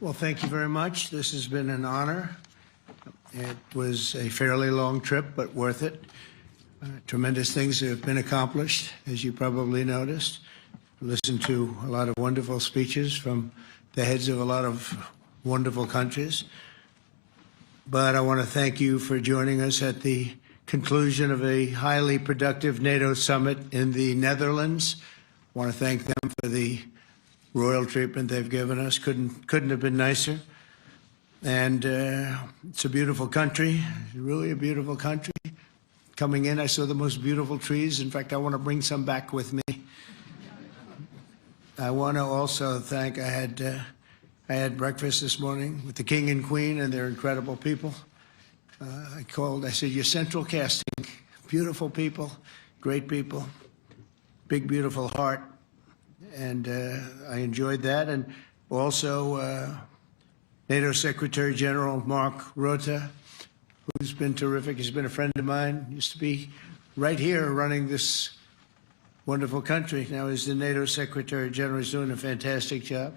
Well, thank you very much. This has been an honor. It was a fairly long trip, but worth it. Tremendous things have been accomplished, as you probably noticed. Listened to a lot of wonderful speeches from the heads of a lot of wonderful countries. But I want to thank you for joining us at the conclusion of a highly productive NATO summit in the Netherlands. I want to thank them for the royal treatment they've given us. Couldn't have been nicer. And it's a beautiful country, really a beautiful country. Coming in, I saw the most beautiful trees. In fact, I want to bring some back with me. I want to also thank, I had breakfast this morning with the King and Queen, and they're incredible people. I said, you're central casting. Beautiful people, great people, big, beautiful heart. And I enjoyed that. And also NATO Secretary General Mark Rutte, who's been terrific. He's been a friend of mine. Used to be right here running this wonderful country. Now he's the NATO Secretary General. He's doing a fantastic job.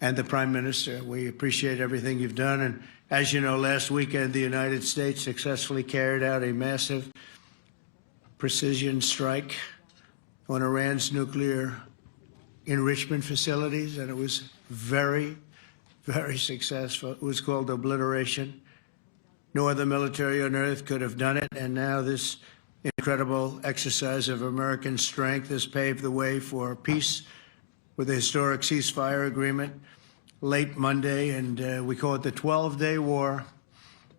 And the Prime Minister, we appreciate everything you've done. And as you know, last weekend, the United States successfully carried out a massive precision strike on Iran's nuclear enrichment facilities, and it was very, very successful. It was called obliteration. No other military on earth could have done it, and now this incredible exercise of American strength has paved the way for peace with a historic ceasefire agreement late Monday, and we call it the 12-day war.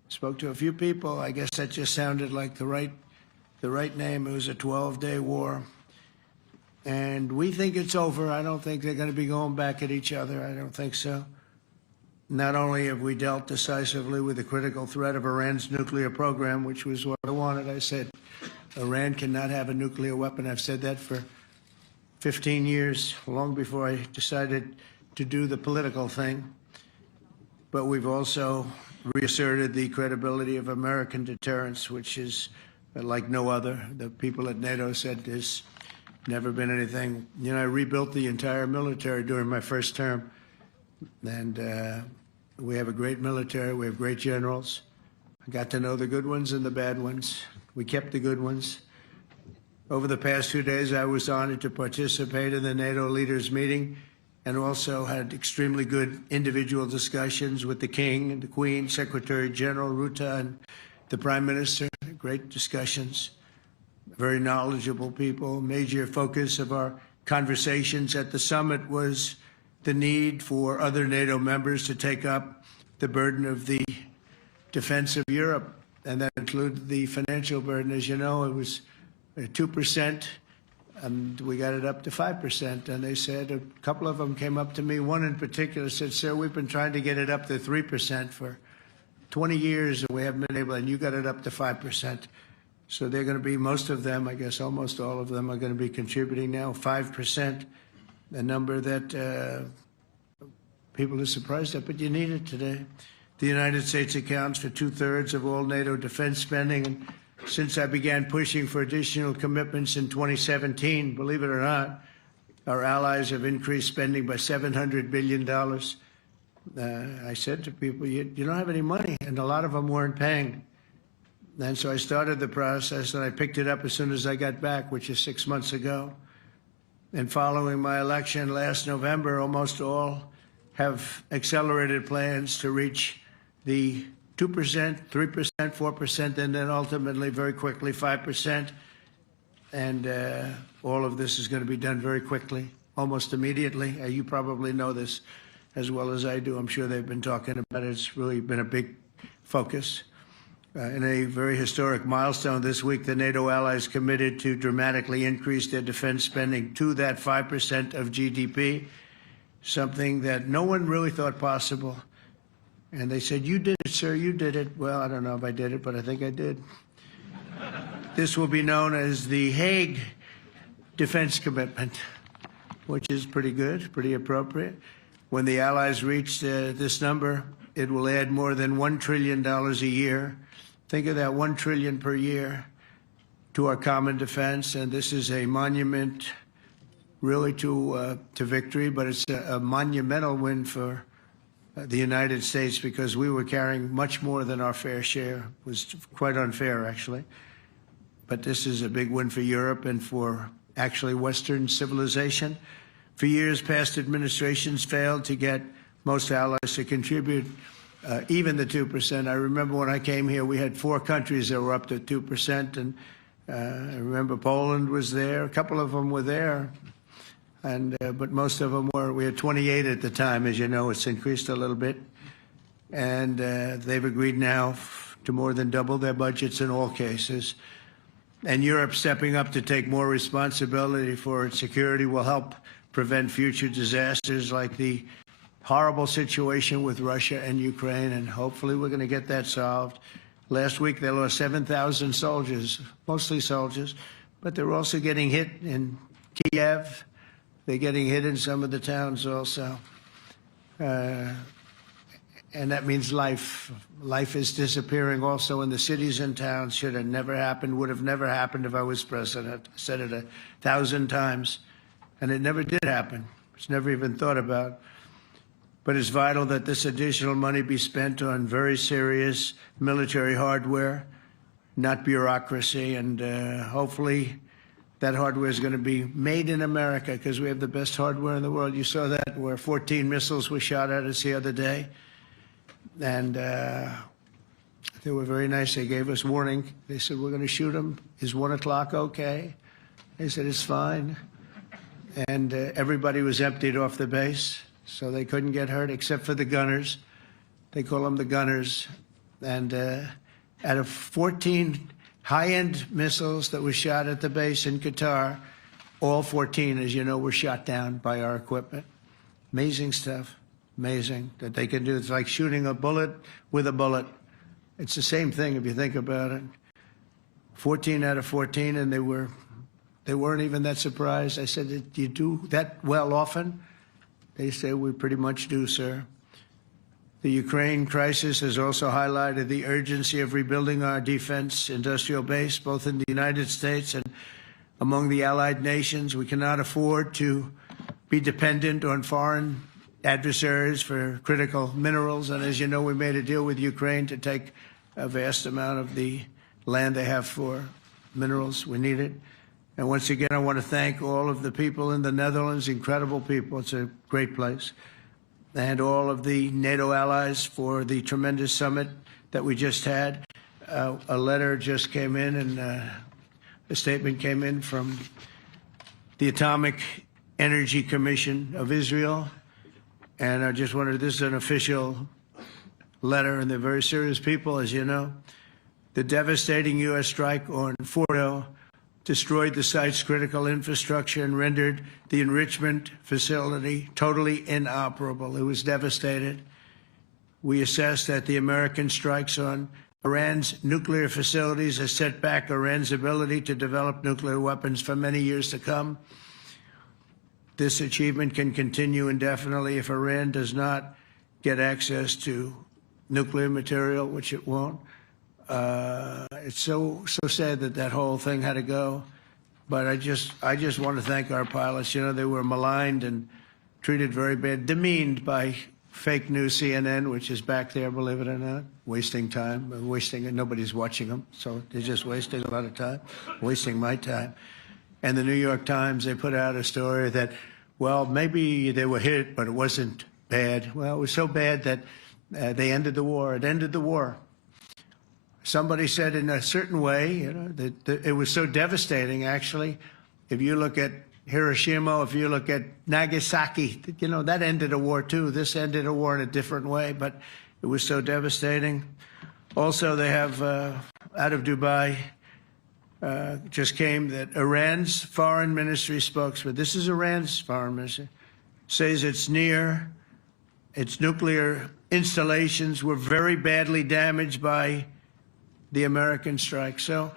Spoke to a few people. I guess that just sounded like the right name. It was a 12-day war. And we think it's over. I don't think they're going to be going back at each other. I don't think so. Not only have we dealt decisively with the critical threat of Iran's nuclear program, which was what I wanted. I said, Iran cannot have a nuclear weapon. I've said that for 15 years, long before I decided to do the political thing. But we've also reasserted the credibility of American deterrence, which is like no other. The people at NATO said there's never been anything. You know, I rebuilt the entire military during my first term. And we have a great military. We have great generals. I got to know the good ones and the bad ones. We kept the good ones. Over the past 2 days, I was honored to participate in the NATO leaders meeting and also had extremely good individual discussions with the King and the Queen, Secretary General Rutte, and the Prime Minister. Great discussions. Very knowledgeable people. Major focus of our conversations at the summit was the need for other NATO members to take up the burden of the defense of Europe, and that included the financial burden. As you know, it was 2%, and we got it up to 5%. And they said, a couple of them came up to me. One in particular said, sir, we've been trying to get it up to 3% for 20 years, and we haven't been able, and you got it up to 5%. So they're going to be, most of them, I guess almost all of them, are going to be contributing now 5%, a number that people are surprised at, but you need it today. The United States accounts for 2/3 of all NATO defense spending, and since I began pushing for additional commitments in 2017, believe it or not, our allies have increased spending by $700 billion. I said to people, you don't have any money, and a lot of them weren't paying. And so I started the process, and I picked it up as soon as I got back, which is 6 months ago. And following my election last November, almost all have accelerated plans to reach the 2%, 3%, 4%, and then ultimately, very quickly, 5%. And all of this is going to be done very quickly, almost immediately. You probably know this as well as I do. I'm sure they've been talking about it. It's really been a big focus. In a very historic milestone this week, the NATO allies committed to dramatically increase their defense spending to that 5% of GDP, something that no one really thought possible. And they said, you did it, sir, you did it. Well, I don't know if I did it, but I think I did. This will be known as the Hague Defense Commitment, which is pretty good, pretty appropriate. When the allies reach this number, it will add more than $1 trillion a year. Think of that, $1 trillion per year to our common defense, and this is a monument really to victory, but it's a monumental win for the United States, because we were carrying much more than our fair share. It was quite unfair, actually. But this is a big win for Europe and for actually Western civilization. For years, past administrations failed to get most allies to contribute even the 2%. I remember when I came here, we had 4 countries that were up to 2%, and I remember Poland was there. A couple of them were there, and but most of them were. We had 28 at the time. As you know, it's increased a little bit, and they've agreed now to more than double their budgets in all cases. And Europe stepping up to take more responsibility for its security will help prevent future disasters like the horrible situation with Russia and Ukraine, and hopefully we're going to get that solved. Last week they lost 7,000 soldiers, mostly soldiers, but they're also getting hit in Kiev. They're getting hit in some of the towns also. And that means life. Life is disappearing also in the cities and towns. Should have never happened, would have never happened if I was president. I said it 1,000 times, and it never did happen. It's never even thought about. But it's vital that this additional money be spent on very serious military hardware, not bureaucracy, and hopefully that hardware is going to be made in America, because we have the best hardware in the world. You saw that, where 14 missiles were shot at us the other day. And they were very nice. They gave us warning. They said, we're going to shoot them. Is 1 o'clock okay? They said, it's fine. And everybody was emptied off the base, so they couldn't get hurt except for the gunners. They call them the gunners. And out of 14 high-end missiles that were shot at the base in Qatar, all 14, as you know, were shot down by our equipment. Amazing stuff. Amazing that they can do. It's like shooting a bullet with a bullet. It's the same thing if you think about it. 14 out of 14, and they weren't even that surprised. I said, do you do that well often? They say, we pretty much do, sir. The Ukraine crisis has also highlighted the urgency of rebuilding our defense industrial base, both in the United States and among the allied nations. We cannot afford to be dependent on foreign adversaries for critical minerals. And as you know, we made a deal with Ukraine to take a vast amount of the land they have for minerals. We need it. And once again, I want to thank all of the people in the Netherlands, incredible people. It's a great place. And all of the NATO allies for the tremendous summit that we just had. A letter just came in, and a statement came in from the Atomic Energy Commission of Israel. And I just wondered, this is an official letter, and they're very serious people, as you know. The devastating U.S. strike on Fordo destroyed the site's critical infrastructure and rendered the enrichment facility totally inoperable. It was devastated. We assess that the American strikes on Iran's nuclear facilities has set back Iran's ability to develop nuclear weapons for many years to come. This achievement can continue indefinitely if Iran does not get access to nuclear material, which it won't. It's so sad that that whole thing had to go. But I just want to thank our pilots. You know, they were maligned and treated very bad, demeaned by fake news CNN, which is back there, believe it or not, wasting time, wasting, nobody's watching them, so they're just wasting a lot of time, wasting my time. And the New York Times, they put out a story that, well, maybe they were hit, but it wasn't bad. Well, it was so bad that they ended the war. It ended the war. Somebody said in a certain way, you know, that it was so devastating, actually. If you look at Hiroshima, if you look at Nagasaki, you know, that ended a war too. This ended a war in a different way, but it was so devastating. Also, they have, out of Dubai, just came that Iran's foreign ministry spokesman, this is Iran's foreign ministry, says its nuclear installations were very badly damaged by the American strike. So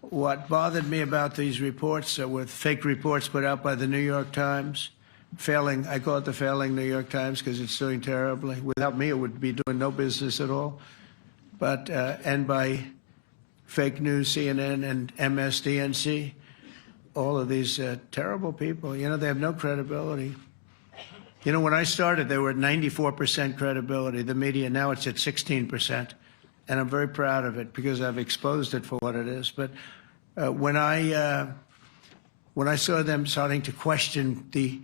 what bothered me about these reports were fake reports put out by the New York Times, failing, I call it the failing New York Times because it's doing terribly. Without me, it would be doing no business at all. But, and by fake news, CNN and MSDNC, all of these terrible people, you know, they have no credibility. You know, when I started, they were at 94% credibility, the media. Now it's at 16%. And I'm very proud of it because I've exposed it for what it is. But when I saw them starting to question the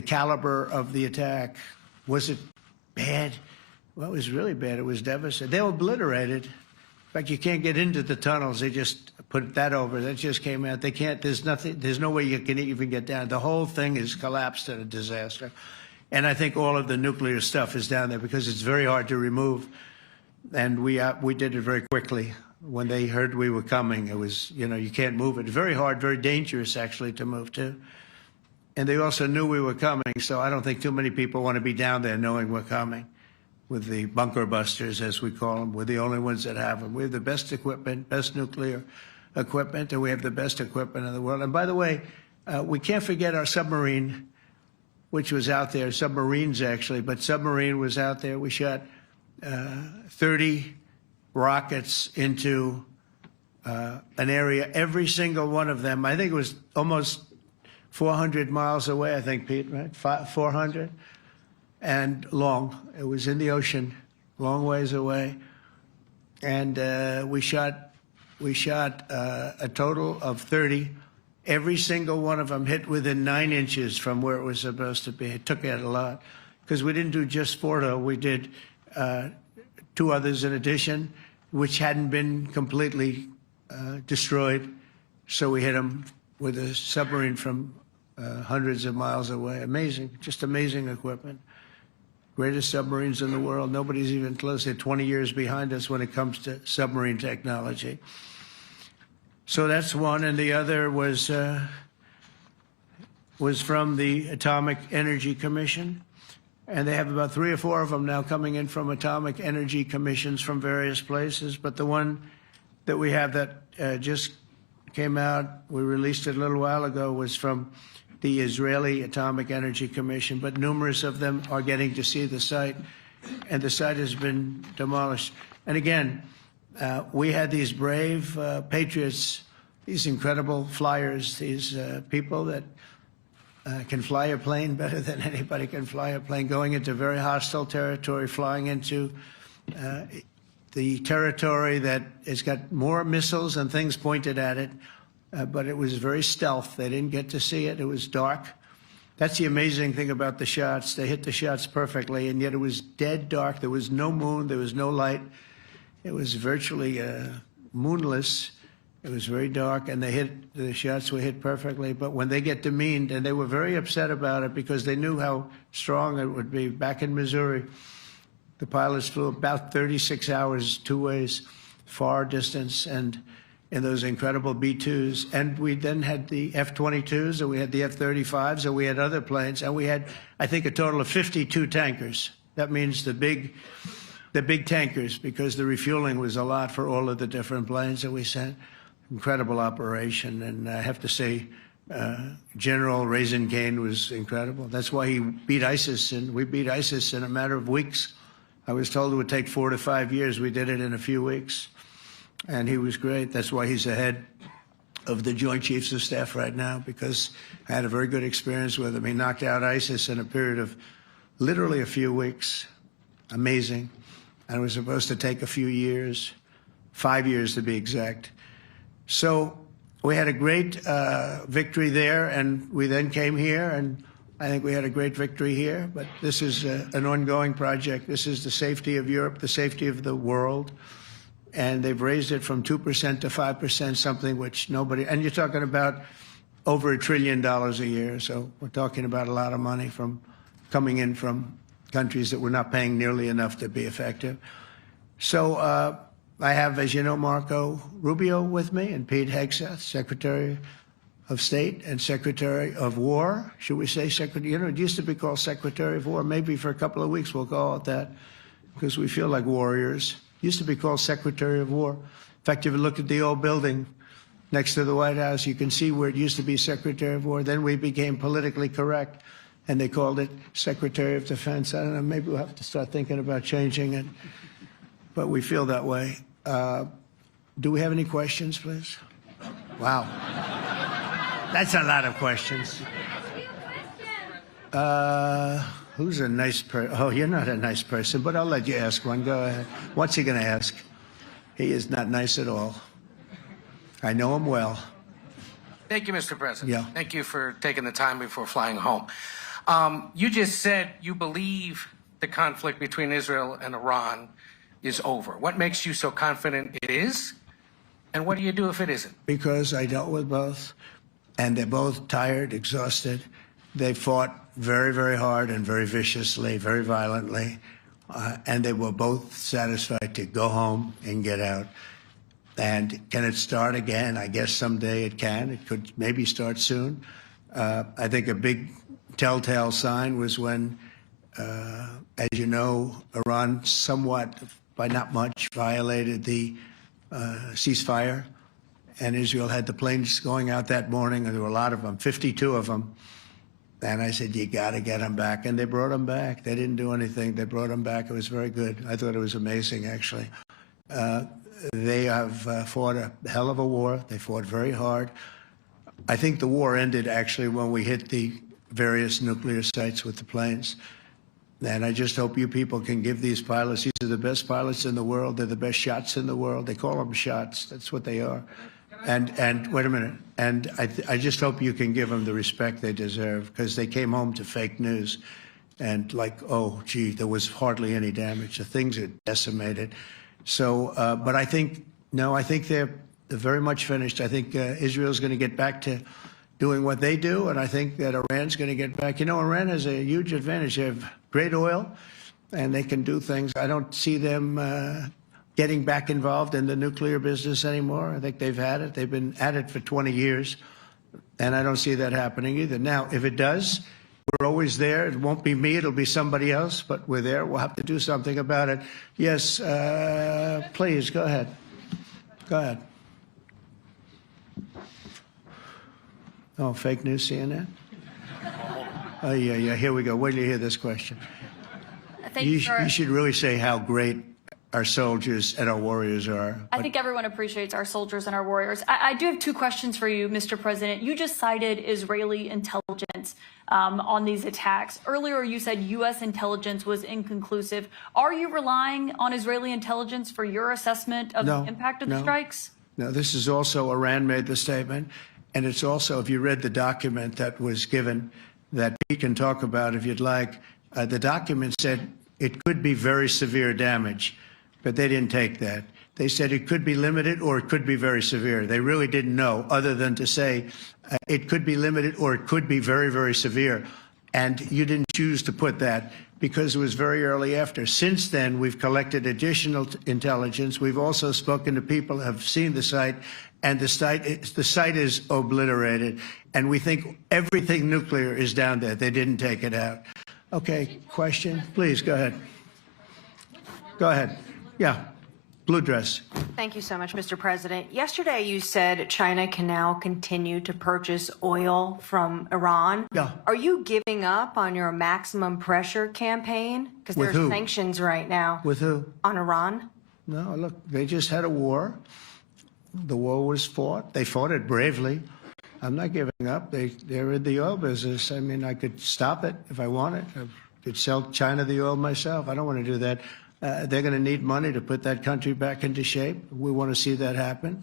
caliber of the attack, was it bad? Well, it was really bad. It was devastating. They were obliterated. In fact, you can't get into the tunnels. They just put that over. That just came out. They can't. There's nothing. There's no way you can even get down. The whole thing is collapsed in a disaster. And I think all of the nuclear stuff is down there because it's very hard to remove. And we did it very quickly. When they heard we were coming, it was, you know, you can't move it. Very hard, very dangerous, actually, to move to. And they also knew we were coming, so I don't think too many people want to be down there knowing we're coming. With the bunker busters, as we call them, we're the only ones that have them. We have the best equipment, best nuclear equipment, and we have the best equipment in the world. And by the way, we can't forget our submarine, which was out there, submarines actually, but submarine was out there. We shot 30 rockets into an area, every single one of them. I think it was almost 400 miles away, I think, Pete, right? 400 and long. It was in the ocean, long ways away. And we shot a total of 30. Every single one of them hit within 9 inches from where it was supposed to be. It took out a lot because we didn't do just Fordo. We did 2 others in addition, which hadn't been completely destroyed. So we hit them with a submarine from hundreds of miles away. Amazing, just amazing equipment. Greatest submarines in the world. Nobody's even close. They're 20 years behind us when it comes to submarine technology. So that's one, and the other was from the Atomic Energy Commission. And they have about 3 or 4 of them now coming in from atomic energy commissions from various places. But the one that we have that just came out, we released it a little while ago, was from the Israeli Atomic Energy Commission. But numerous of them are getting to see the site, and the site has been demolished. And again, we had these brave patriots, these incredible flyers, these people that can fly a plane better than anybody can fly a plane, going into very hostile territory, flying into the territory that has got more missiles and things pointed at it, but it was very stealth. They didn't get to see it. It was dark. That's the amazing thing about the shots. They hit the shots perfectly, and yet it was dead dark. There was no moon. There was no light. It was virtually moonless. It was very dark, and the shots were hit perfectly. But when they get demeaned, and they were very upset about it because they knew how strong it would be. Back in Missouri, the pilots flew about 36 hours, 2 ways, far distance, and in those incredible B-2s. And we then had the F-22s, and we had the F-35s, and we had other planes, and we had, I think, a total of 52 tankers. That means the big tankers, because the refueling was a lot for all of the different planes that we sent. Incredible operation, and I have to say, General Raisin Cain was incredible. That's why he beat ISIS, and we beat ISIS in a matter of weeks. I was told it would take 4 to 5 years. We did it in a few weeks, and he was great. That's why he's the head of the Joint Chiefs of Staff right now, because I had a very good experience with him. He knocked out ISIS in a period of literally a few weeks. Amazing. And it was supposed to take a few years, 5 years to be exact. So we had a great victory there, and we then came here, and I think we had a great victory here. But this is an ongoing project. This is the safety of Europe, the safety of the world. And they've raised it from 2% to 5%, something which nobody, and you're talking about over $1 trillion a year. So we're talking about a lot of money from coming in from countries that were not paying nearly enough to be effective. So I have, as you know, Marco Rubio with me, and Pete Hegseth, Secretary of State and Secretary of War. Should we say Secretary? You know, it used to be called Secretary of War. Maybe for a couple of weeks we'll call it that because we feel like warriors. It used to be called Secretary of War. In fact, if you look at the old building next to the White House, you can see where it used to be Secretary of War. Then we became politically correct, and they called it Secretary of Defense. I don't know, maybe we'll have to start thinking about changing it, but we feel that way. Do we have any questions, please? Wow. That's a lot of questions. Who's a nice person? Oh, you're not a nice person, but I'll let you ask one. Go ahead. What's he going to ask? He is not nice at all. I know him well. Thank you, Mr. President. Yeah. Thank you for taking the time before flying home. You just said you believe the conflict between Israel and Iran is over. What makes you so confident it is? And what do you do if it isn't? Because I dealt with both, and they're both tired, exhausted. They fought very, very hard and very viciously, very violently, and they were both satisfied to go home and get out. And can it start again? I guess someday it can. It could maybe start soon. I think a big telltale sign was when, as you know, Iran somewhat, by not much, violated the ceasefire, and Israel had the planes going out that morning, and there were a lot of them, 52 of them. And I said, you got to get them back. And they brought them back. They didn't do anything. They brought them back. It was very good. I thought it was amazing, actually. They have fought a hell of a war. They fought very hard. I think the war ended, actually, when we hit the various nuclear sites with the planes. And I just hope you people can give these pilots, these are the best pilots in the world. They're the best shots in the world. They call them shots. That's what they are. And wait a minute. And I just hope you can give them the respect they deserve, because they came home to fake news. And like, oh, gee, there was hardly any damage. The things are decimated. So, but I think, no, I think they're very much finished. I think Israel's going to get back to doing what they do. And I think that Iran's going to get back. You know, Iran has a huge advantage. They have great oil, and they can do things. I don't see them getting back involved in the nuclear business anymore. I think they've had it. They've been at it for 20 years, and I don't see that happening either. Now, if it does, we're always there. It won't be me. It'll be somebody else, but we're there. We'll have to do something about it. Yes, please, go ahead. Go ahead. Oh, fake news, CNN? Oh, yeah, here we go. Wait till you hear this question. You should really say how great our soldiers and our warriors are. I think everyone appreciates our soldiers and our warriors. I do have two questions for you, Mr. President. You just cited Israeli intelligence on these attacks. Earlier, you said U.S. intelligence was inconclusive. Are you relying on Israeli intelligence for your assessment of the impact of the strikes? No, this is also, Iran made the statement, and it's also, if you read the document that was given, that Pete can talk about if you'd like, the document said it could be very severe damage. But they didn't take that. They said it could be limited or it could be very severe. They really didn't know, other than to say it could be limited or it could be very, very severe. And you didn't choose to put that because it was very early after. Since then, we've collected additional intelligence. We've also spoken to people who have seen the site, and the site is obliterated. And we think everything nuclear is down there. They didn't take it out. Okay, question? Please, go ahead. Go ahead. Yeah, blue dress. Thank you so much, Mr. President. Yesterday, you said China can now continue to purchase oil from Iran. Yeah. Are you giving up on your maximum pressure campaign? Because there are sanctions right now. With who? On Iran. No, look, they just had a war. The war was fought. They fought it bravely. I'm not giving up. They're in the oil business. I mean, I could stop it if I wanted. I could sell China the oil myself. I don't want to do that. They're going to need money to put that country back into shape. We want to see that happen.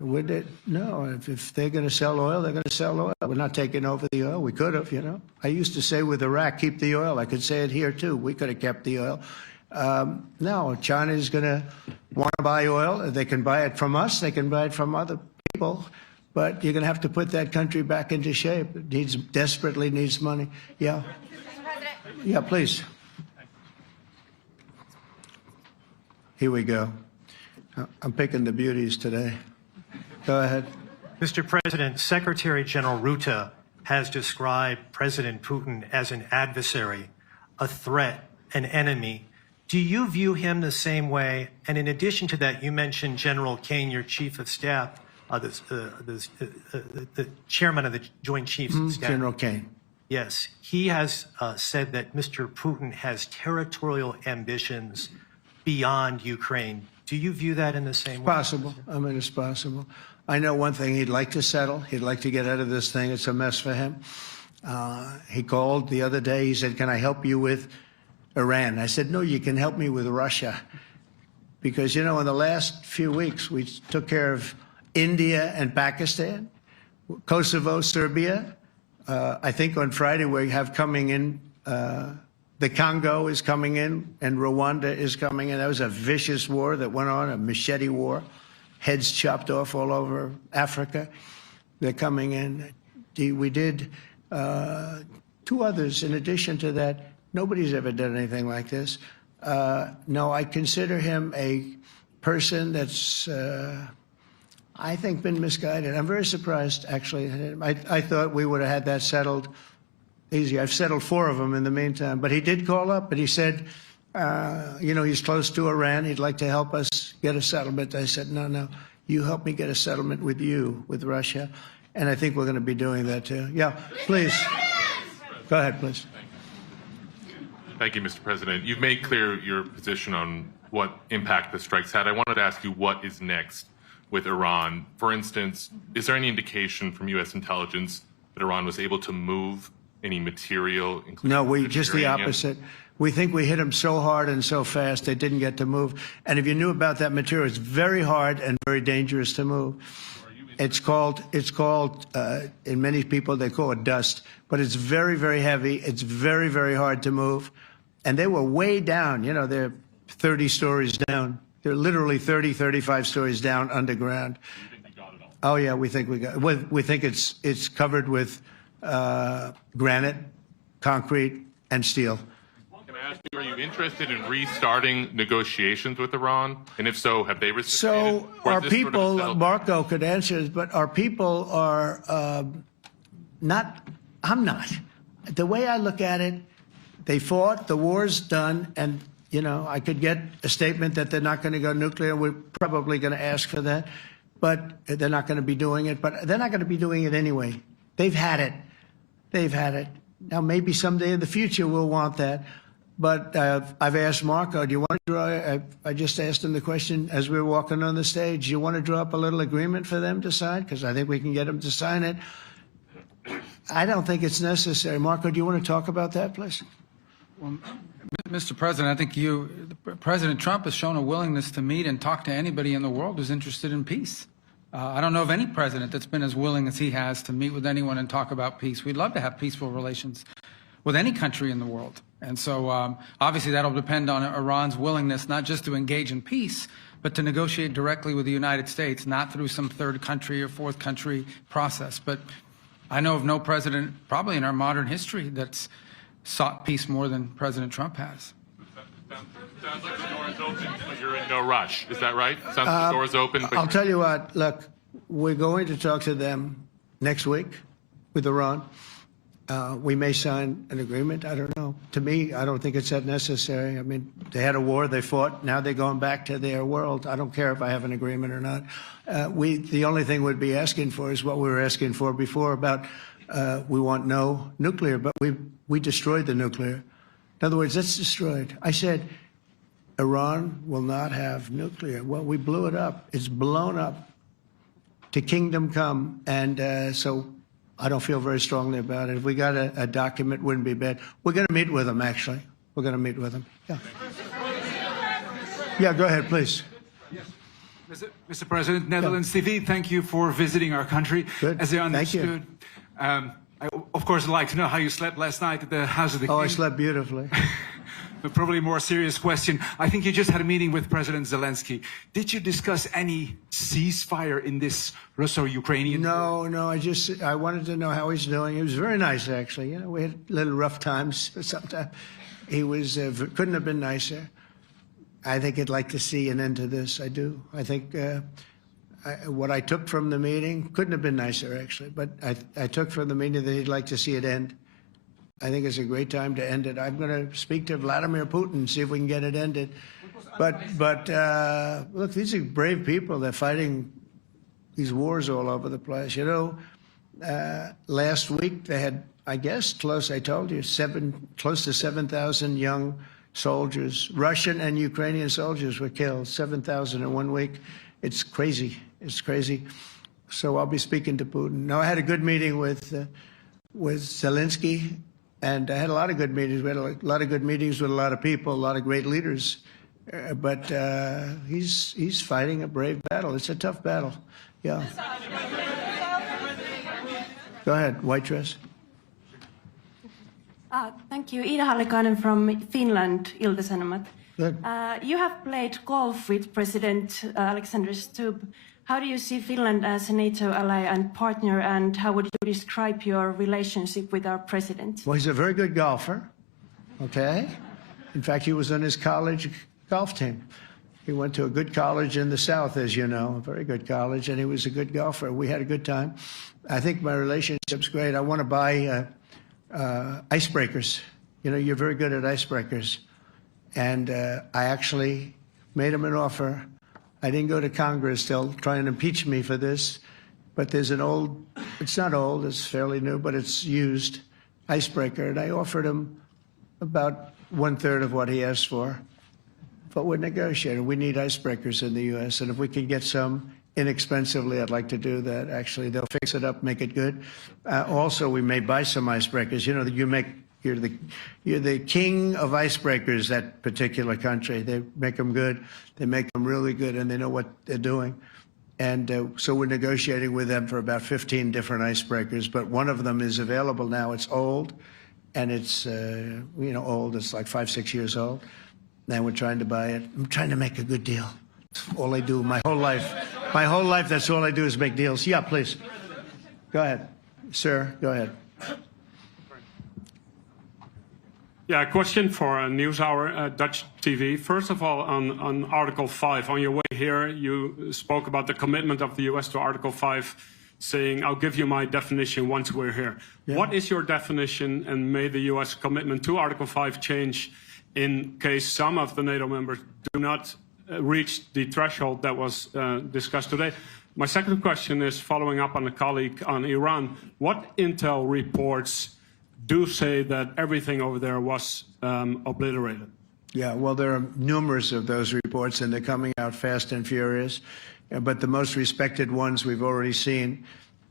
Would it? No, if they're going to sell oil, they're going to sell oil. We're not taking over the oil. We could have, you know. I used to say with Iraq, keep the oil. I could say it here, too. We could have kept the oil. No, China is going to want to buy oil. They can buy it from us. They can buy it from other people. But you're going to have to put that country back into shape. It desperately needs money. Yeah. Yeah, please. Here we go. I'm picking the beauties today. Go ahead. Mr. President, Secretary General Rutte has described President Putin as an adversary, a threat, an enemy. Do you view him the same way? And in addition to that, you mentioned General Kane, your chief of staff, the chairman of the Joint Chiefs of Staff. General Kane. Yes. He has said that Mr. Putin has territorial ambitions beyond Ukraine. Do you view that in the same way? Possible. I mean, it's possible. I know one thing. He'd like to settle. He'd like to get out of this thing. It's a mess for him. He called the other day. He said, "Can I help you with Iran?" I said, "No, you can help me with Russia." Because, you know, in the last few weeks, we took care of India and Pakistan, Kosovo, Serbia. I think on Friday we have coming in, the Congo is coming in, and Rwanda is coming in. That was a vicious war that went on, a machete war, heads chopped off all over Africa. They're coming in. We did 2 others in addition to that. Nobody's ever done anything like this. No, I consider him a person that's, I think, been misguided. I'm very surprised, actually. I thought we would have had that settled easy. I've settled 4 of them in the meantime. But he did call up, and he said, you know, he's close to Iran. He'd like to help us get a settlement. I said, no, you help me get a settlement with you, with Russia. And I think we're going to be doing that, too. Yeah, please. Go ahead, please. Thank you, Mr. President. You've made clear your position on what impact the strikes had. I wanted to ask you what is next with Iran. For instance, is there any indication from U.S. intelligence that Iran was able to move any material? No, just the opposite. We think we hit them so hard and so fast they didn't get to move. And if you knew about that material, it's very hard and very dangerous to move. It's called, in many people, they call it dust, but it's very, very heavy. It's very, very hard to move. And they were way down. You know, they're 30 stories down. They're literally 30, 35 stories down underground. You think you got it all? Oh, yeah, we think we got it. We think it's covered with granite, concrete, and steel. Can I ask you, are you interested in restarting negotiations with Iran? And if so, have they reciprocated? So Or is our this sort of a people, settled- Marco could answer this, but our people are not, I'm not. The way I look at it, they fought, the war's done, and, you know, I could get a statement that they're not going to go nuclear. We're probably going to ask for that, but they're not going to be doing it. But they're not going to be doing it anyway. They've had it. They've had it. Now, maybe someday in the future we'll want that. But I've asked Marco, do you want to draw, I just asked him the question as we were walking on the stage, do you want to draw up a little agreement for them to sign? Because I think we can get them to sign it. I don't think it's necessary. Marco, do you want to talk about that, please? Well, Mr. President, I think President Trump has shown a willingness to meet and talk to anybody in the world who's interested in peace. I don't know of any president that's been as willing as he has to meet with anyone and talk about peace. We'd love to have peaceful relations with any country in the world. And so obviously that'll depend on Iran's willingness not just to engage in peace, but to negotiate directly with the United States, not through some third country or fourth country process. But I know of no president, probably in our modern history, that's sought peace more than President Trump has. Sounds like the door is open, but you're in no rush. Is that right? Sounds like the door is open, but I'll tell you what, look, we're going to talk to them next week with Iran. We may sign an agreement. I don't know. To me, I don't think it's that necessary. I mean, they had a war, they fought. Now they're going back to their world. I don't care if I have an agreement or not. The only thing we'd be asking for is what we were asking for before about we want no nuclear, but we destroyed the nuclear. In other words, it's destroyed. I said, Iran will not have nuclear. Well, we blew it up. It's blown up to kingdom come. And so I don't feel very strongly about it. If we got a document, wouldn't be bad. We're going to meet with them, actually. We're going to meet with them. Yeah. Yeah, go ahead, please. Yes. Mr. President, Netherlands TV, thank you for visiting our country. Good. As I Thank you. understood, I, of course, would like to know how you slept last night at the House of the King. Oh, I slept beautifully. But probably a more serious question. I think you just had a meeting with President Zelensky. Did you discuss any ceasefire in this Russo-Ukrainian? No, I wanted to know how he's doing. He was very nice, actually. You know, we had little rough times sometimes. He was, couldn't have been nicer. I think he'd like to see an end to this. I do. I think what I took from the meeting couldn't have been nicer, actually. But I took from the meeting that he'd like to see it end. I think it's a great time to end it. I'm going to speak to Vladimir Putin, see if we can get it ended. But look, these are brave people. They're fighting these wars all over the place. You know, last week they had, I guess, I told you, close to 7,000 young soldiers, Russian and Ukrainian soldiers were killed, 7,000 in 1 week. It's crazy. It's crazy. So I'll be speaking to Putin. No, I had a good meeting with with Zelensky, and I had a lot of good meetings. We had a lot of good meetings with a lot of people, a lot of great leaders. But he's fighting a brave battle. It's a tough battle. Yeah. Go ahead, white dress. Thank you. Ida Hallikainen from Finland, Ilta-Sanomat. Good. You have played golf with President Alexander Stubb. How do you see Finland as a NATO ally and partner, and how would you describe your relationship with our president? Well, he's a very good golfer, okay? In fact, he was on his college golf team. He went to a good college in the South, as you know, a very good college, and he was a good golfer. We had a good time. I think my relationship's great. I want to buy icebreakers. You know, you're very good at icebreakers. And I actually made him an offer. I didn't go to Congress. They'll try and impeach me for this. But there's an old, it's not old, it's fairly new, but it's used icebreaker. And I offered him about 1/3 of what he asked for. But we're negotiating. We need icebreakers in the U.S. And if we can get some inexpensively, I'd like to do that. Actually, they'll fix it up, make it good. Also, we may buy some icebreakers. You know, you're the king of icebreakers, that particular country. They make them good. They make them really good, and they know what they're doing. And so we're negotiating with them for about 15 different icebreakers. But one of them is available now. It's old, and it's, you know, old. It's like 5, 6 years old. And we're trying to buy it. I'm trying to make a good deal. That's all I do my whole life. My whole life, that's all I do is make deals. Yeah, please. Go ahead. Sir, go ahead. Yeah, a question for NewsHour, Dutch TV. First of all, on Article 5, on your way here, you spoke about the commitment of the U.S. to Article 5, saying, I'll give you my definition once we're here. Yeah. What is your definition, and may the U.S. commitment to Article 5 change in case some of the NATO members do not reach the threshold that was discussed today? My second question is following up on a colleague on Iran. What intel reports do say that everything over there was obliterated? Yeah, well, there are numerous of those reports, and they're coming out fast and furious. But the most respected ones we've already seen.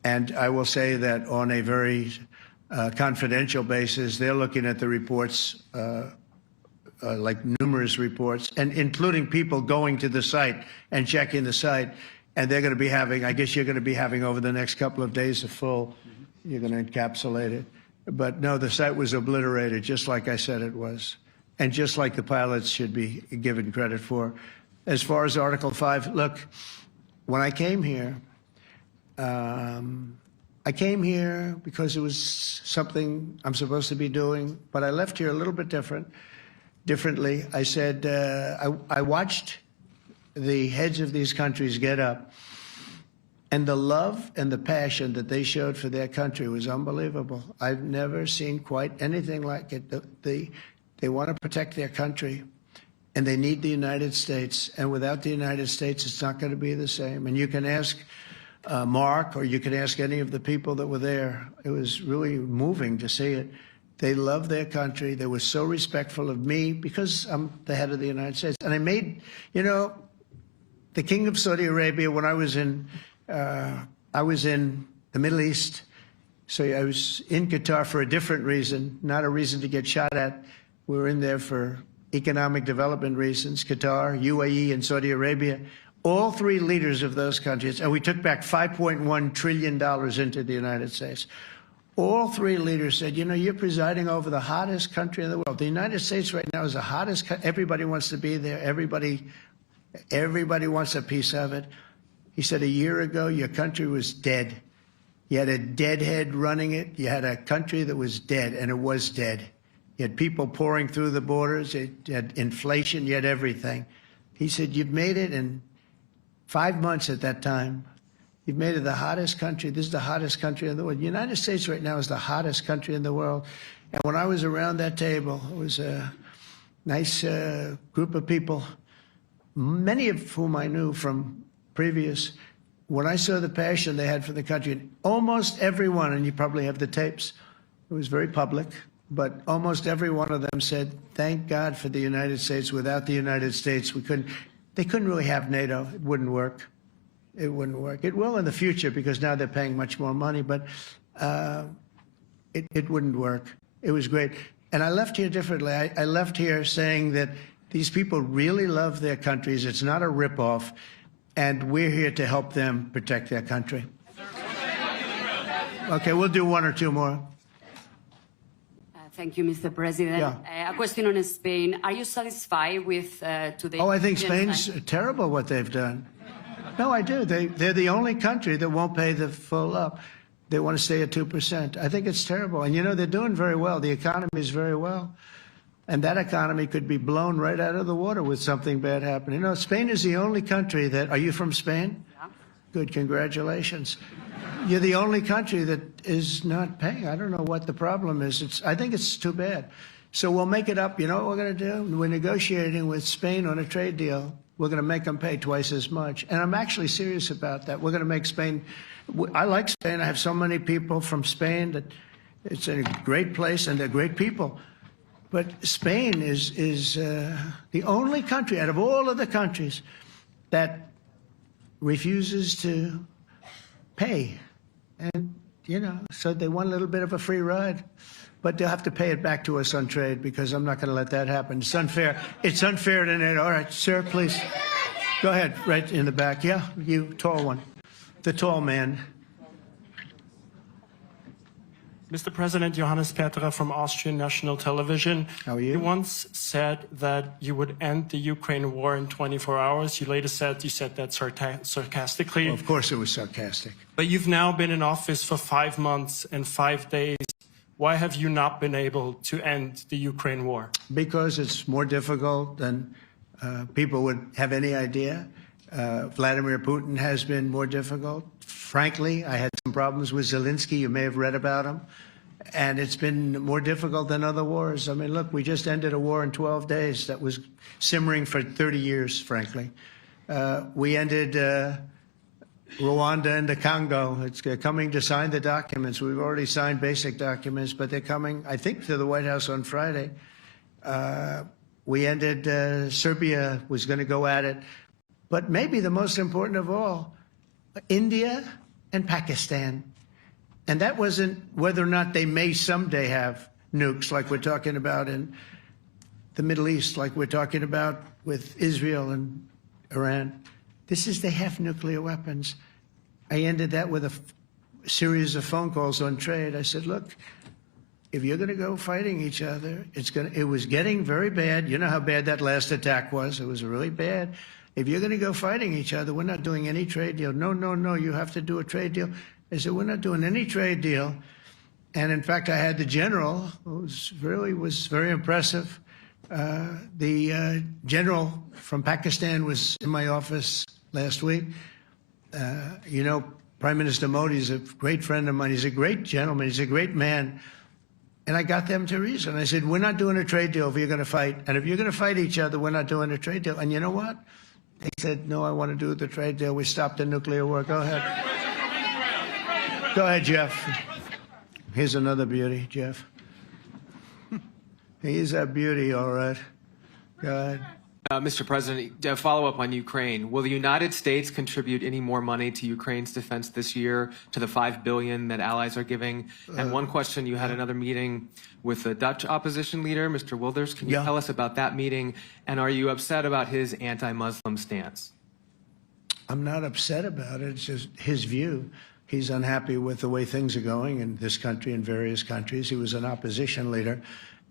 And I will say that on a very confidential basis, they're looking at the reports, like numerous reports, and including people going to the site and checking the site. And they're going to be having, I guess you're going to be having over the next couple of days a full, you're going to encapsulate it. But no, the site was obliterated, just like I said it was, and just like the pilots should be given credit for. As far as Article 5, look, when I came here because it was something I'm supposed to be doing, but I left here a little bit differently. I said, I watched the heads of these countries get up, and the love and the passion that they showed for their country was unbelievable. I've never seen quite anything like it. They want to protect their country, and they need the United States. And without the United States, it's not going to be the same. And you can ask Mark, or you can ask any of the people that were there. It was really moving to see it. They love their country. They were so respectful of me because I'm the head of the United States. And I made, you know, the King of Saudi Arabia, when I was in the Middle East, so I was in Qatar for a different reason, not a reason to get shot at. We were in there for economic development reasons, Qatar, UAE, and Saudi Arabia. All three leaders of those countries, and we took back $5.1 trillion into the United States. All three leaders said, you know, you're presiding over the hottest country in the world. The United States right now is the hottest. Everybody wants to be there. Everybody wants a piece of it. He said, a year ago, your country was dead. You had a deadhead running it. You had a country that was dead, and it was dead. You had people pouring through the borders. You had inflation. You had everything. He said, you've made it in 5 months at that time. You've made it the hottest country. This is the hottest country in the world. The United States right now is the hottest country in the world. And when I was around that table, it was a nice group of people, many of whom I knew from previous. When I saw the passion they had for the country, almost everyone, and you probably have the tapes, it was very public, but almost every one of them said, thank God for the United States. Without the United States, they couldn't really have NATO. It wouldn't work. It wouldn't work. It will in the future because now they're paying much more money. But it wouldn't work. It was great. And I left here differently. I left here saying that these people really love their countries. It's not a ripoff. And we're here to help them protect their country. Okay, we'll do one or two more. Thank you, Mr. President. Yeah. A question on Spain. Are you satisfied with today? Oh, I think Spain's terrible what they've done. No, I do. They're the only country that won't pay the full up. They want to stay at 2%. I think it's terrible. And, you know, they're doing very well. The economy is very well. And that economy could be blown right out of the water with something bad happening. You know, Spain is the only country that... Are you from Spain? Yeah. Good, congratulations. You're the only country that is not paying. I don't know what the problem is. I think it's too bad. So we'll make it up. You know what we're going to do? We're negotiating with Spain on a trade deal. We're going to make them pay twice as much. And I'm actually serious about that. We're going to make Spain... I like Spain. I have so many people from Spain that it's a great place and they're great people. But Spain is the only country out of all of the countries that refuses to pay. And, you know, so they want a little bit of a free ride. But they'll have to pay it back to us on trade because I'm not going to let that happen. It's unfair. It's unfair to NATO. All right, sir, please. Go ahead, right in the back. Yeah, you, tall one. The tall man. Mr. President, Johannes Petra from Austrian National Television. How are you? You once said that you would end the Ukraine war in 24 hours. You later said you said that sarcastically. Well, of course it was sarcastic. But you've now been in office for 5 months and 5 days. Why have you not been able to end the Ukraine war? Because it's more difficult than people would have any idea. Vladimir Putin has been more difficult. Frankly, I had some problems with Zelensky. You may have read about him. And it's been more difficult than other wars. I mean, look, we just ended a war in 12 days that was simmering for 30 years, frankly. We ended Rwanda and the Congo. It's coming to sign the documents. We've already signed basic documents, but they're coming, I think, to the White House on Friday. We ended Serbia was going to go at it. But maybe the most important of all, India and Pakistan. And that wasn't whether or not they may someday have nukes like we're talking about in the Middle East, like we're talking about with Israel and Iran. This is they have nuclear weapons. I ended that with a series of phone calls on trade. I said, look, if you're going to go fighting each other, it was getting very bad. You know how bad that last attack was. It was really bad. If you're going to go fighting each other, we're not doing any trade deal. No, no, no, you have to do a trade deal. I said, we're not doing any trade deal. And in fact, I had the general, who was very impressive. The general from Pakistan was in my office last week. You know, Prime Minister Modi is a great friend of mine. He's a great gentleman. He's a great man. And I got them to reason. I said, we're not doing a trade deal if you're going to fight. And if you're going to fight each other, we're not doing a trade deal. And you know what? They said, no, I want to do the trade deal. We stopped the nuclear war. Go ahead. Go ahead, Jeff. Here's another beauty, Jeff. He's a beauty, all right. Go ahead. Mr. President, to follow up on Ukraine, will the United States contribute any more money to Ukraine's defense this year to the $5 billion that allies are giving? And one question, you had another meeting with the Dutch opposition leader, Mr. Wilders. Can you tell us about that meeting? And are you upset about his anti-Muslim stance? I'm not upset about it. It's just his view. He's unhappy with the way things are going in this country and various countries. He was an opposition leader.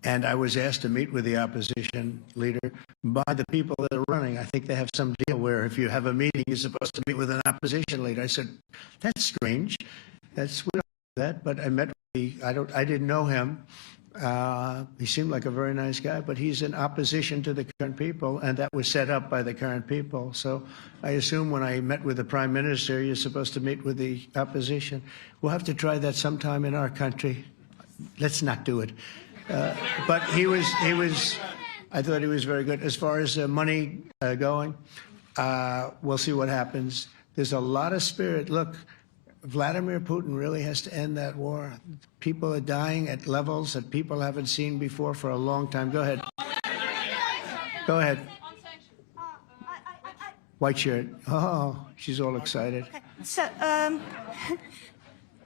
And I was asked to meet with the opposition leader by the people that are running. I think they have some deal where if you have a meeting, you're supposed to meet with an opposition leader. I said, that's strange. We don't do that. But I met with I didn't know him. He seemed like a very nice guy, but he's in opposition to the current people, and that was set up by the current people. So I assume when I met with the Prime Minister, you're supposed to meet with the opposition. We'll have to try that sometime in our country. Let's not do it. But I thought he was very good. As far as money going, we'll see what happens. There's a lot of spirit. Look, Vladimir Putin really has to end that war. People are dying at levels that people haven't seen before for a long time. Go ahead. Go ahead. White shirt. Oh, she's all excited. So,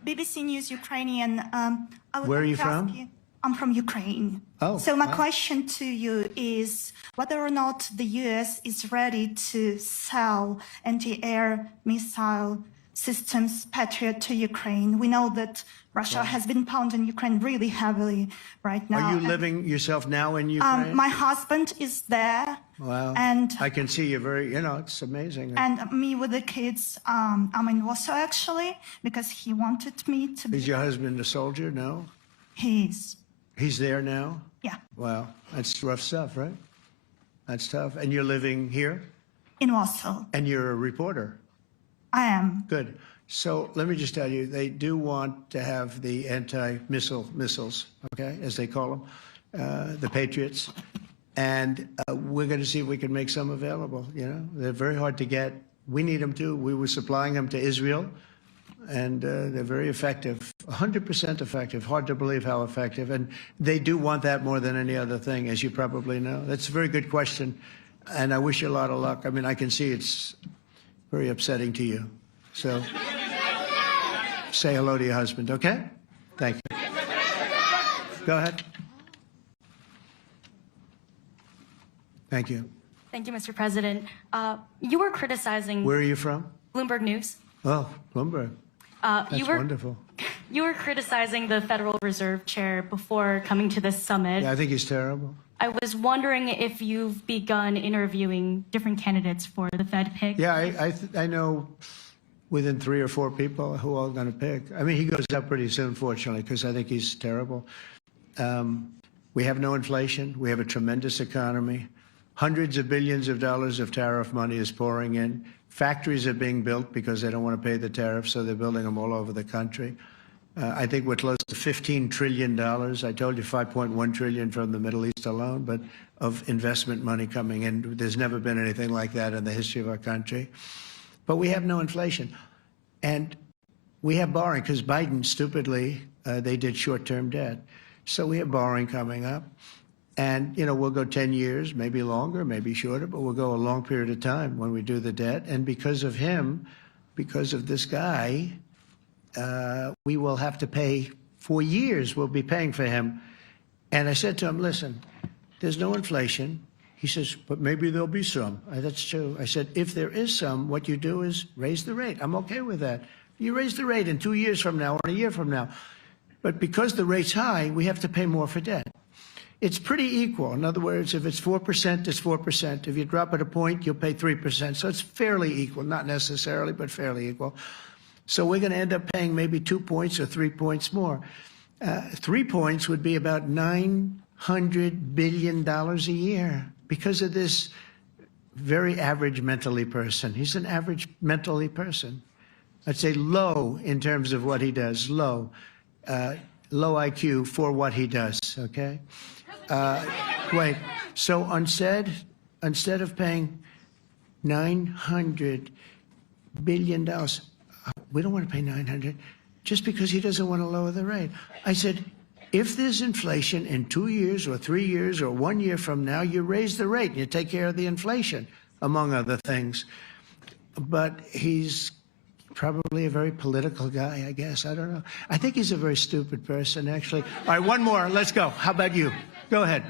BBC News Ukrainian. I would Where are like you to ask from? you- I'm from Ukraine. Oh, So my wow. question to you is whether or not the US is ready to sell anti-air missile systems Patriot to Ukraine. We know that Russia has been pounding Ukraine really heavily right now. Are you and, living yourself now in Ukraine? my husband is there. Wow. and- I can see you very, it's amazing. And me with the kids, I'm in Warsaw actually, because he wanted me to be. Is your husband a soldier? No? He's, He's there now? yeah, Wow. That's rough stuff, right? That's tough. And you're living here? in Warsaw. And you're a reporter? I am. Good. So let me just tell you, they do want to have the missiles, okay, as they call them, the Patriots. And we're going to see if we can make some available, They're very hard to get. We need them too. We were supplying them to Israel, and they're very effective, 100% effective. Hard to believe how effective. And they do want that more than any other thing, as you probably know. That's a very good question, and I wish you a lot of luck. I mean, I can see it's very upsetting to you. So say hello to your husband, okay? Thank you. Go ahead. Thank you. Thank you, Mr. President. You were criticizing Where are you from? Bloomberg News. Oh, Bloomberg. That's You were wonderful. you were criticizing the Federal Reserve Chair before coming to this summit. Yeah, I think he's terrible. I was wondering if you've begun interviewing different candidates for the Fed pick. Yeah, I know within 3 or 4 people who are going to pick. I mean, he goes up pretty soon, fortunately, because I think he's terrible. We have no inflation. We have a tremendous economy. Hundreds of billions of dollars of tariff money is pouring in. Factories are being built because they don't want to pay the tariffs, so they're building them all over the country. I think we're close to $15 trillion. I told you $5.1 trillion from the Middle East alone, but of investment money coming in. There's never been anything like that in the history of our country. But we have no inflation. And we have borrowing because Biden, stupidly, they did short-term debt. So we have borrowing coming up. And, we'll go 10 years, maybe longer, maybe shorter, but we'll go a long period of time when we do the debt. And because of him, because of this guy, we will have to pay for years. We'll be paying for him. And I said to him, listen, there's no inflation. He says, but maybe there'll be some. That's true. I said, if there is some, what you do is raise the rate. I'm okay with that. You raise the rate in 2 years from now or a year from now. But because the rate's high, we have to pay more for debt. It's pretty equal. In other words, if it's 4%, it's 4%. If you drop it a point, you'll pay 3%. So it's fairly equal, not necessarily, but fairly equal. So we're going to end up paying maybe 2 points or 3 points more. 3 points would be about $900 billion a year because of this very average mentally person. He's an average mentally person. I'd say low in terms of what he does, low IQ for what he does, okay? Wait, so instead of paying $900 billion, we don't want to pay 900 just because he doesn't want to lower the rate. I said, if there's inflation in 2 years or 3 years or 1 year from now, you raise the rate and you take care of the inflation, among other things. But he's probably a very political guy, I guess. I don't know. I think he's a very stupid person, actually. All right, one more. Let's go. How about you? Go ahead.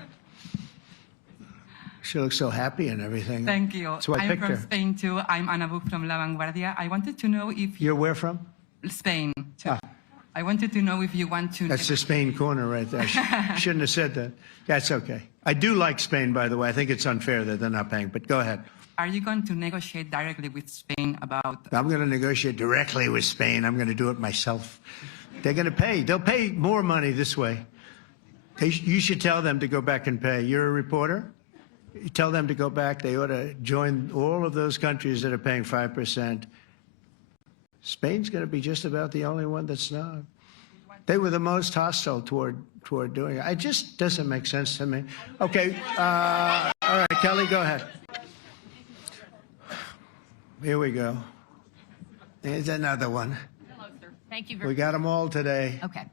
She looks so happy and everything. Thank you. That's why I I'm picked from her. Spain too. I'm Ana Buch from La Vanguardia. I wanted to know if You're where from? Spain too. I wanted to know if you want to. That's the Spain corner right there. Shouldn't have said that. That's okay. I do like Spain, by the way. I think it's unfair that they're not paying, but go ahead. Are you going to negotiate directly with Spain about? I'm going to negotiate directly with Spain. I'm going to do it myself. They're going to pay. They'll pay more money this way. You should tell them to go back and pay. You're a reporter? You tell them to go back. They ought to join all of those countries that are paying 5%. Spain's going to be just about the only one that's not. They were the most hostile toward doing it. It just doesn't make sense to me. Okay. All right, Kelly, go ahead. Here we go. There's another one. Hello, sir. Thank you We got them all today. Okay.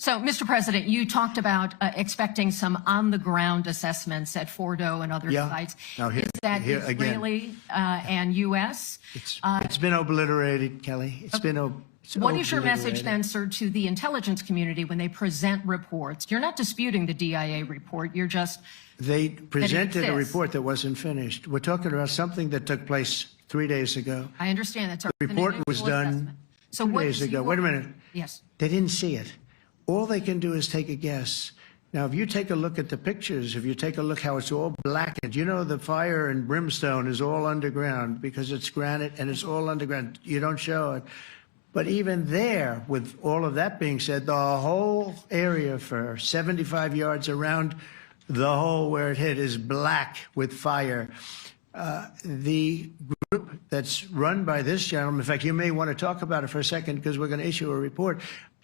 So, Mr. President, you talked about expecting some on-the-ground assessments at Fordo and other sites. Now Is that Israeli and U.S.? It's been obliterated, Kelly. It's What is your message then, sir, to the intelligence community when they present reports? You're not disputing the DIA report. You're just They presented a exists. report that wasn't finished. We're talking about something that took place 3 days ago. I understand that's The report was done So 2 what days is ago. your- Wait a minute. Yes. They didn't see it. All they can do is take a guess. Now, if you take a look at the pictures, if you take a look how it's all blackened, you know the fire and brimstone is all underground because it's granite and it's all underground. You don't show it. But even there, with all of that being said, the whole area for 75 yards around the hole where it hit is black with fire. The group that's run by this gentleman, in fact, you may want to talk about it for a second because we're going to issue a report.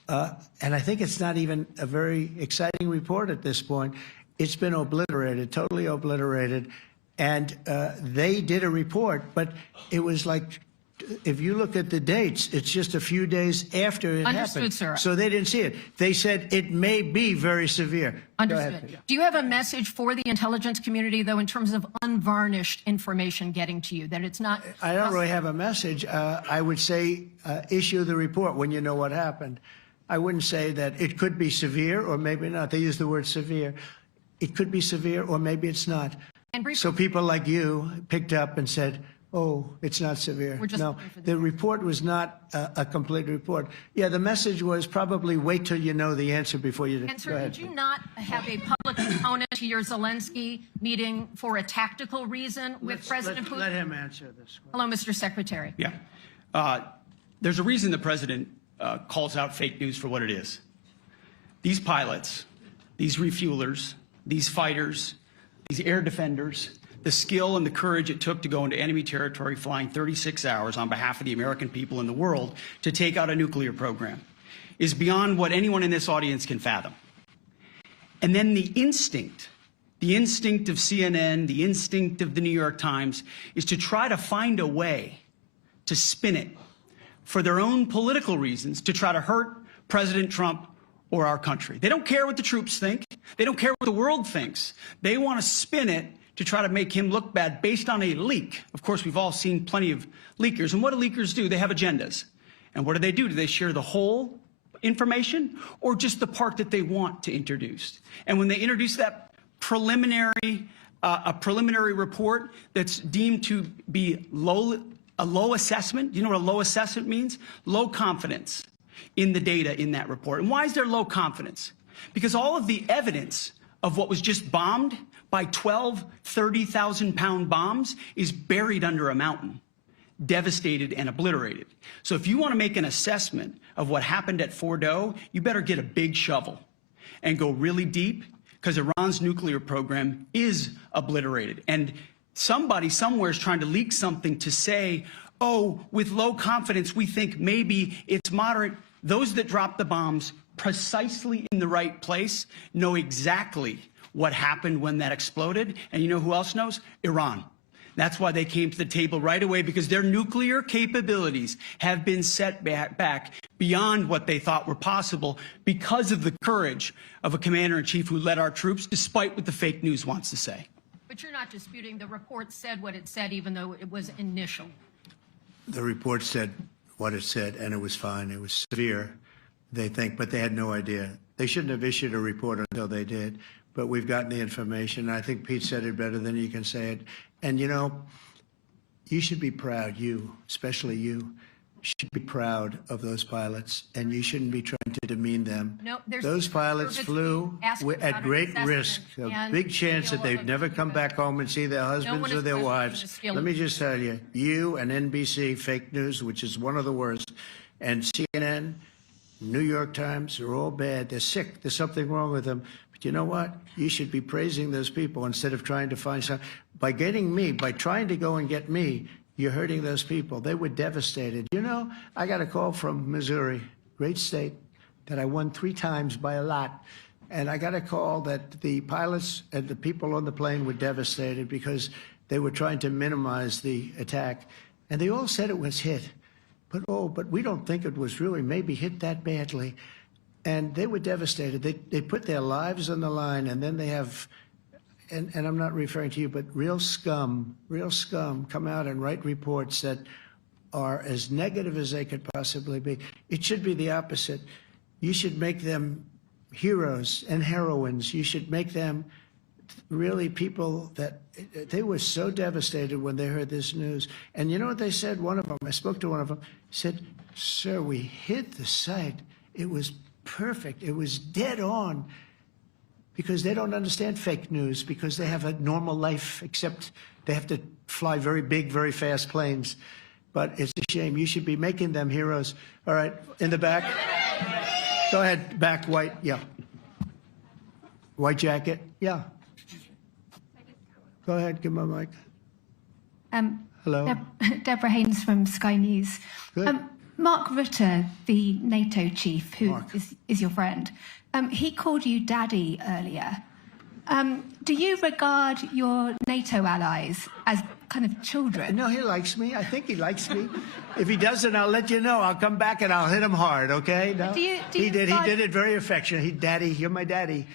And I think it's not even a very exciting report at this point. It's been obliterated, totally obliterated. And they did a report, but it was like, if you look at the dates, it's just a few days after it Understood, happened. sir. So they didn't see it. They said it may be very severe. Go Understood. ahead. Do you have a message for the intelligence community, though, in terms of unvarnished information getting to you, that it's not... I don't really have a message. I would say issue the report when you know what happened. I wouldn't say that it could be severe or maybe not. They use the word severe. It could be severe or maybe it's not. And So people like you picked up and said, oh, it's not severe. We're just No, looking for the report was not a complete report. Yeah, the message was probably wait till you know the answer before you... And Go sir, ahead. did you not have a public component to your Zelensky meeting for a tactical reason with President Putin? Let him answer this. Hello, Mr. Secretary. Yeah. There's a reason the president calls out fake news for what it is. These pilots, these refuelers, these fighters, these air defenders, the skill and the courage it took to go into enemy territory flying 36 hours on behalf of the American people and the world to take out a nuclear program is beyond what anyone in this audience can fathom. And then the instinct of CNN, the instinct of the New York Times is to try to find a way to spin it for their own political reasons to try to hurt President Trump or our country. They don't care what the troops think. They don't care what the world thinks. They want to spin it to try to make him look bad based on a leak. Of course, we've all seen plenty of leakers. And what do leakers do? They have agendas. And what do? Do they share the whole information or just the part that they want to introduce? And when they introduce that preliminary report that's deemed to be a low assessment, you know what a low assessment means? Low confidence in the data in that report. And why is there low confidence? Because all of the evidence of what was just bombed by 12 30,000-pound bombs is buried under a mountain, devastated and obliterated. So if you want to make an assessment of what happened at Fordo, you better get a big shovel and go really deep, because Iran's nuclear program is obliterated. And somebody somewhere is trying to leak something to say, oh, with low confidence, we think maybe it's moderate. Those that dropped the bombs precisely in the right place know exactly what happened when that exploded. And you know who else knows? Iran. That's why they came to the table right away, because their nuclear capabilities have been set back beyond what they thought were possible because of the courage of a commander-in-chief who led our troops, despite what the fake news wants to say. But you're not disputing the report said what it said, even though it was initial. The report said what it said, and it was fine. It was severe, they think, but they had no idea. They shouldn't have issued a report until they did. But we've gotten the information. I think Pete said it better than you can say it. And, you know, you should be proud, you, especially you, should be proud of those pilots, and you shouldn't be trying to demean them. No, there's those pilots flew at great risk, a big chance that they'd never come back home and see their husbands or their wives. Let me just tell you, you and NBC, fake news, which is one of the worst, and CNN, New York Times, are all bad. They're sick. There's something wrong with them. But you know what? You should be praising those people instead of trying to find some. By getting me, by trying to go and get me, you're hurting those people. They were devastated. You know, I got a call from Missouri, great state, that I won 3 times by a lot. And I got a call that the pilots and the people on the plane were devastated because they were trying to minimize the attack. And they all said it was hit. But we don't think it was really maybe hit that badly. And they were devastated. They put their lives on the line, and then they have, and I'm not referring to you, but real scum come out and write reports that are as negative as they could possibly be. It should be the opposite. You should make them heroes and heroines. You should make them really people that they were so devastated when they heard this news. And you know what they said? One of them, I spoke to one of them, said, "Sir, we hit the site. It was perfect. It was dead on." Because they don't understand fake news, because they have a normal life, except they have to fly very big, very fast planes. But it's a shame. You should be making them heroes. All right, in the back. Go ahead, back, white, yeah. White jacket, yeah. Go ahead, give my mic. Hello. Deborah Haynes from Sky News. Good. Mark Rutte, the NATO chief, who is your friend, he called you daddy earlier. Do you regard your NATO allies as kind of children? No, he likes me. I think he likes me. If he doesn't, I'll let you know. I'll come back and I'll hit him hard, okay? No? He did it very affectionate. Daddy, you're my daddy.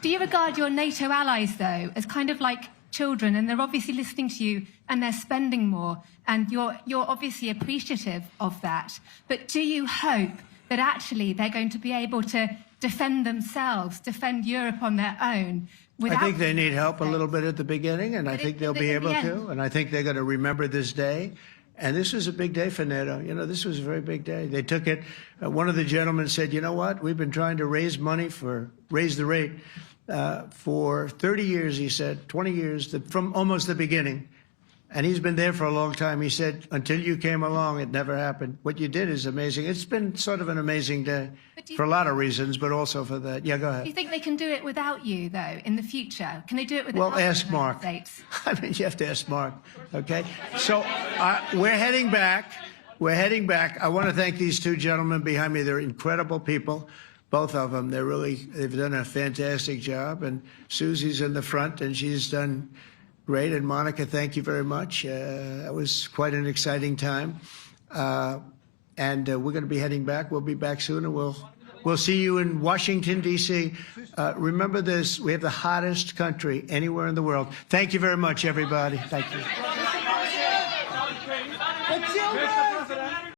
Do you regard your NATO allies, though, as kind of like children, and they're obviously listening to you and they're spending more, and you're obviously appreciative of that, but do you hope that actually they're going to be able to defend themselves, defend Europe on their own? I think they need help a little bit at the beginning, and I think they'll be able to, and I think they're going to remember this day. And this was a big day for NATO. You know, this was a very big day. They took it. One of the gentlemen said, "You know what? We've been trying to raise money raise the rate for 30 years," he said, 20 years, from almost the beginning. And he's been there for a long time. He said, "Until you came along, it never happened. What you did is amazing." It's been sort of an amazing day for a lot of reasons, but also for that. Yeah, go ahead. Do you think they can do it without you, though, in the future? Can they do it without Well, ask the Mark. United States? I mean, you have to ask Mark, okay? So we're heading back. We're heading back. I want to thank these two gentlemen behind me. They're incredible people, both of them. They've done a fantastic job. And Susie's in the front, and she's done great. And Monica, thank you very much. That was quite an exciting time. And we're going to be heading back. We'll be back soon, and we'll see you in Washington, D.C. Remember this, we have the hottest country anywhere in the world. Thank you very much, everybody. Thank you.